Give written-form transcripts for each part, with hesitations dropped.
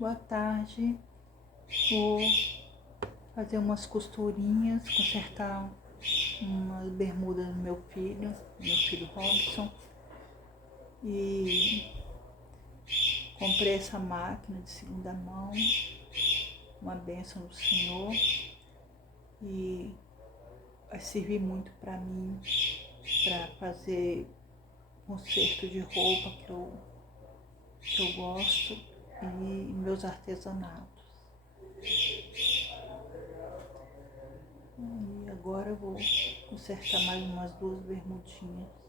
Boa tarde. Vou fazer umas costurinhas, consertar umas bermudas do meu filho Robson. E comprei essa máquina de segunda mão, uma bênção do Senhor. E vai servir muito para mim, para fazer conserto de roupa que eu gosto e meus artesanatos. E agora eu vou consertar mais umas 2 bermudinhas.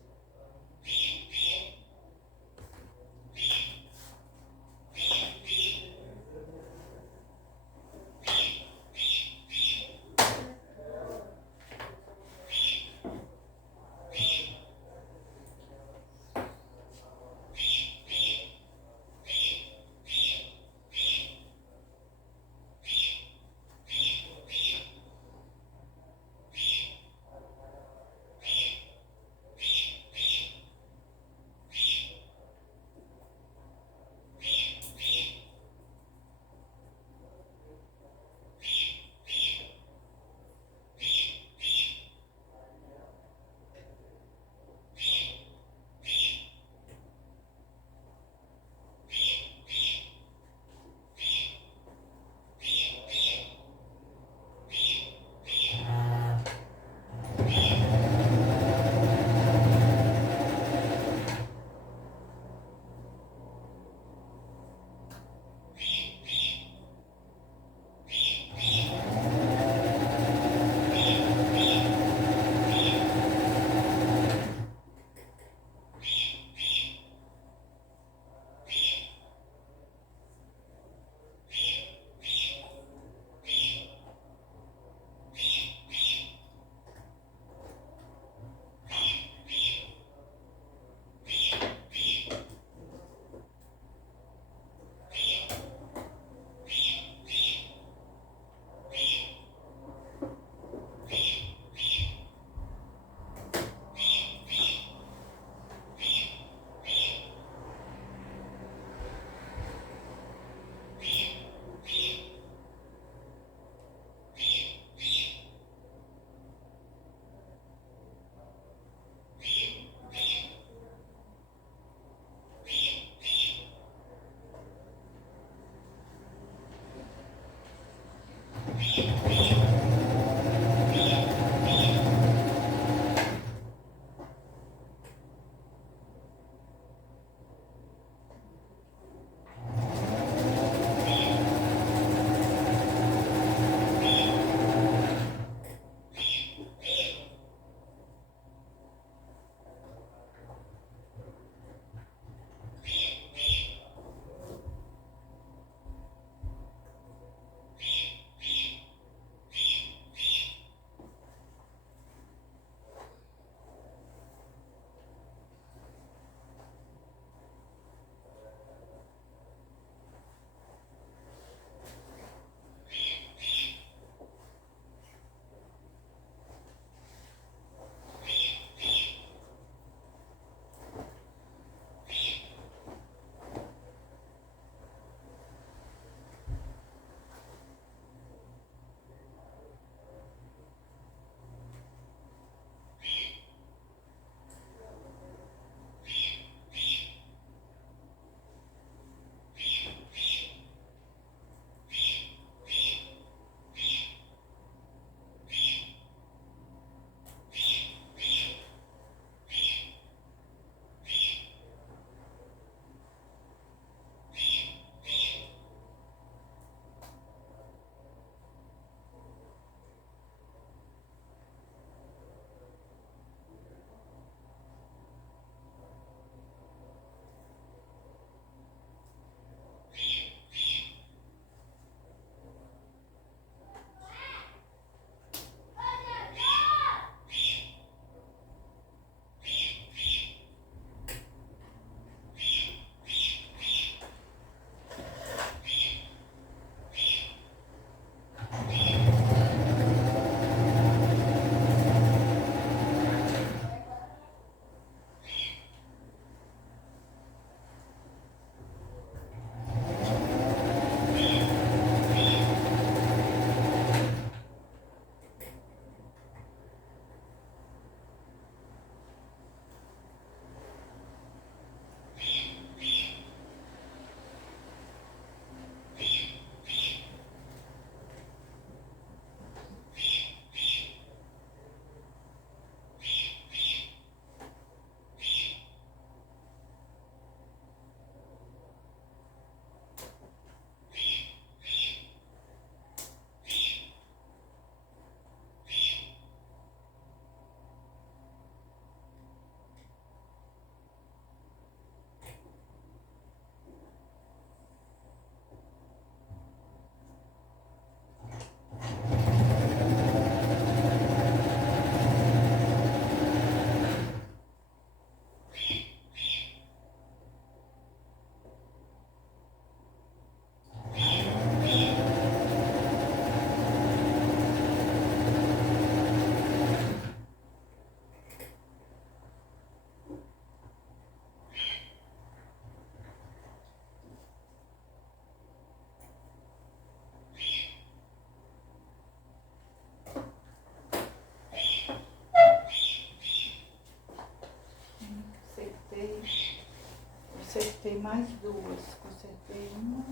apertei mais duas. Consertei uma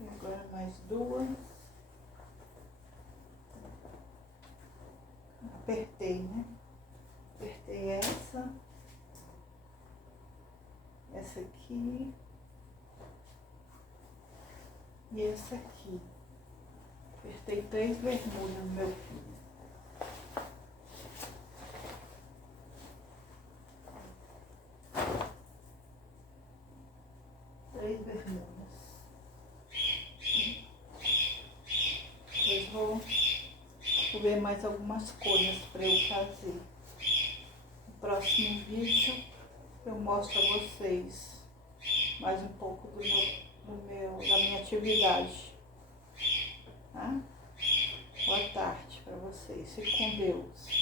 e agora mais duas. Apertei, né? Apertei essa aqui e essa aqui. Apertei 3 bermudas no meu filho. Depois vou ver mais algumas coisas para eu fazer. No próximo vídeo eu mostro a vocês mais um pouco da minha atividade. Tá? Boa tarde para vocês. Fique com Deus.